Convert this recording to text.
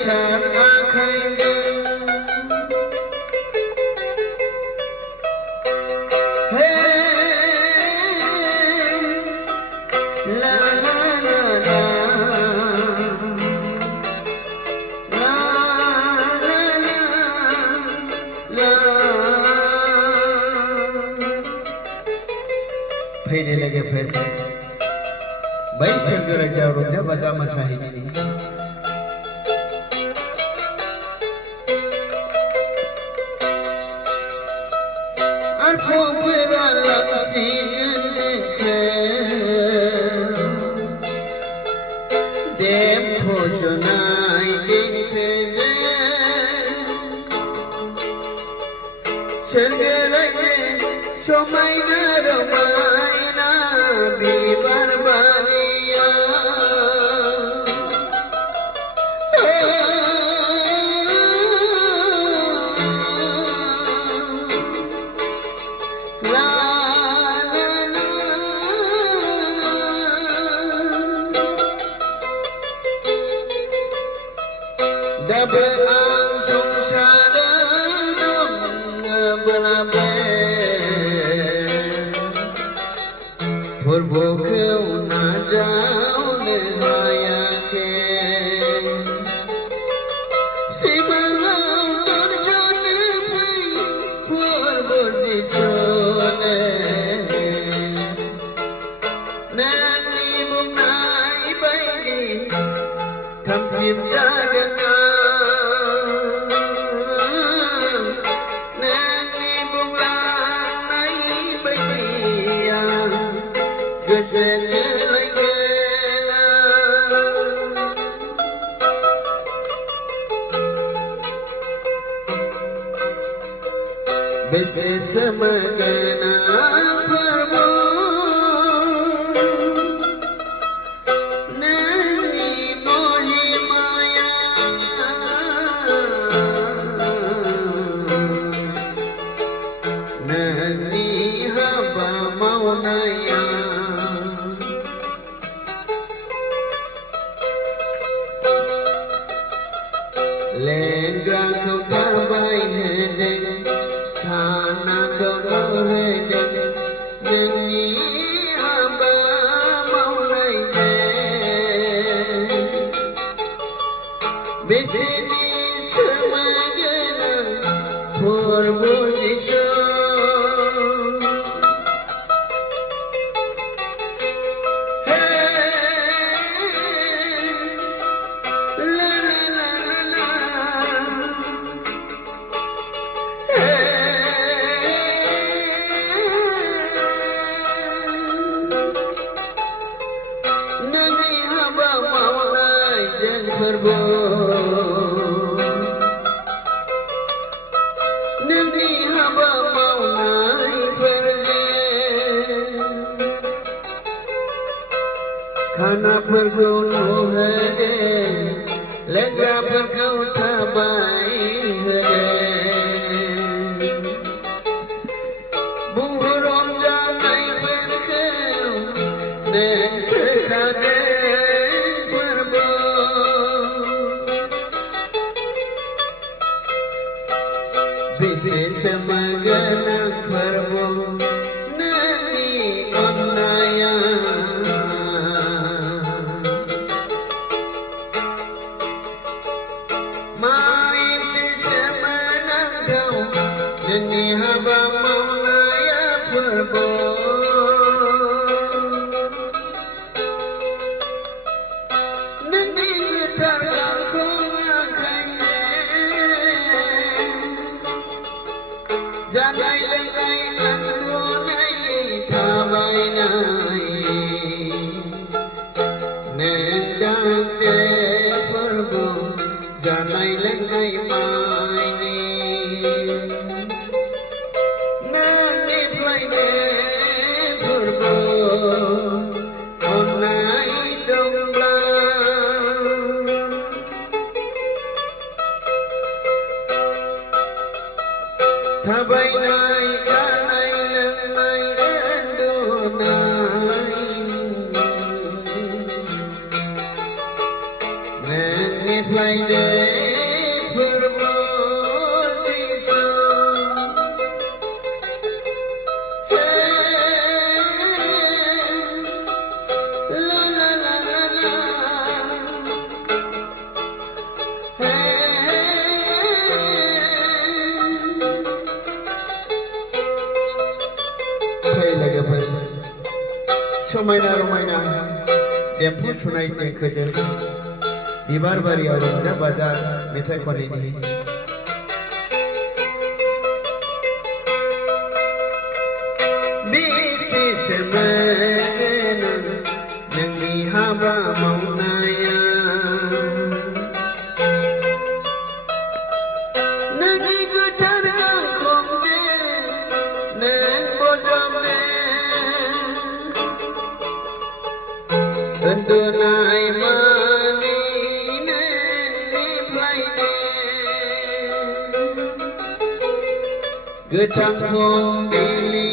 गोथार आखाइजों हे ला ला ला ला ला ला ला फैनो लोगोफोर बै सोरगो रायजोआव रंजा बाजा मोसाहैनायनि आरफोरा लांसिगोन नोंखौ देम फज'नाय देंखोजों सोरगो रायजो समायना रमायना बिबार बारिया ला ला ला दाबो आं संसाराव दङब्लाबो फोरबोखौ नाजावनो हायाखै सिमाङाव दर्शनो फै फोरबो दिसनो नोंनि बुंनाय बायदि थामथिम जागोन नोंनि बुंलांनाय बायदि आं गोसो थोलायगोन बेसे सोमोगोन फोरबो नोंनि महिमाया नोंनि हाबा मावनाया लेंग्राखौ थाबाय होदों खानाखौ होदों नोंनि हाबा मावनायजों बेसेनि सोमोगोनां फोरबो जिसु नोंनि हाबा मावनायजों फोरबो नोंनि हाबा मावनायफोरजों खानाफोरखौ नुहोदो लोंग्राफोरखौ थाबाय होदो बुहुर रंजानायफोरखौ नों सोखादो फोरबो बेसे सोमोगोनां फोरबो नोंनि अननाया मा एसे सोमोनांथाव नोंनि हाबा मावनाया फोरबो नोंनि गोथार गांखौ आखाइजों जानाय लोंनाय उन्दुनाय थाबायनाय नों दांदो फोरबो जानाय लोंनाय मायनि नोंनिफ्रायनो फोरबो अननाय दंब्ला थाबायनाय जानाय लोंनाय उन्दुनाय नोंनिफ्रायनो समायना रमायना देम्फु सुनाय देंखोजों बिबार बारियाव रंजा बाजा मेथाइ खनैनि बेसेसो मोनो नोंनि हाबा मावनाया नोंनि गोथार गांखंजों नों बजबनो उन्दुनाय मानि नोंनिफ्रायनो गोथां फुंबिलि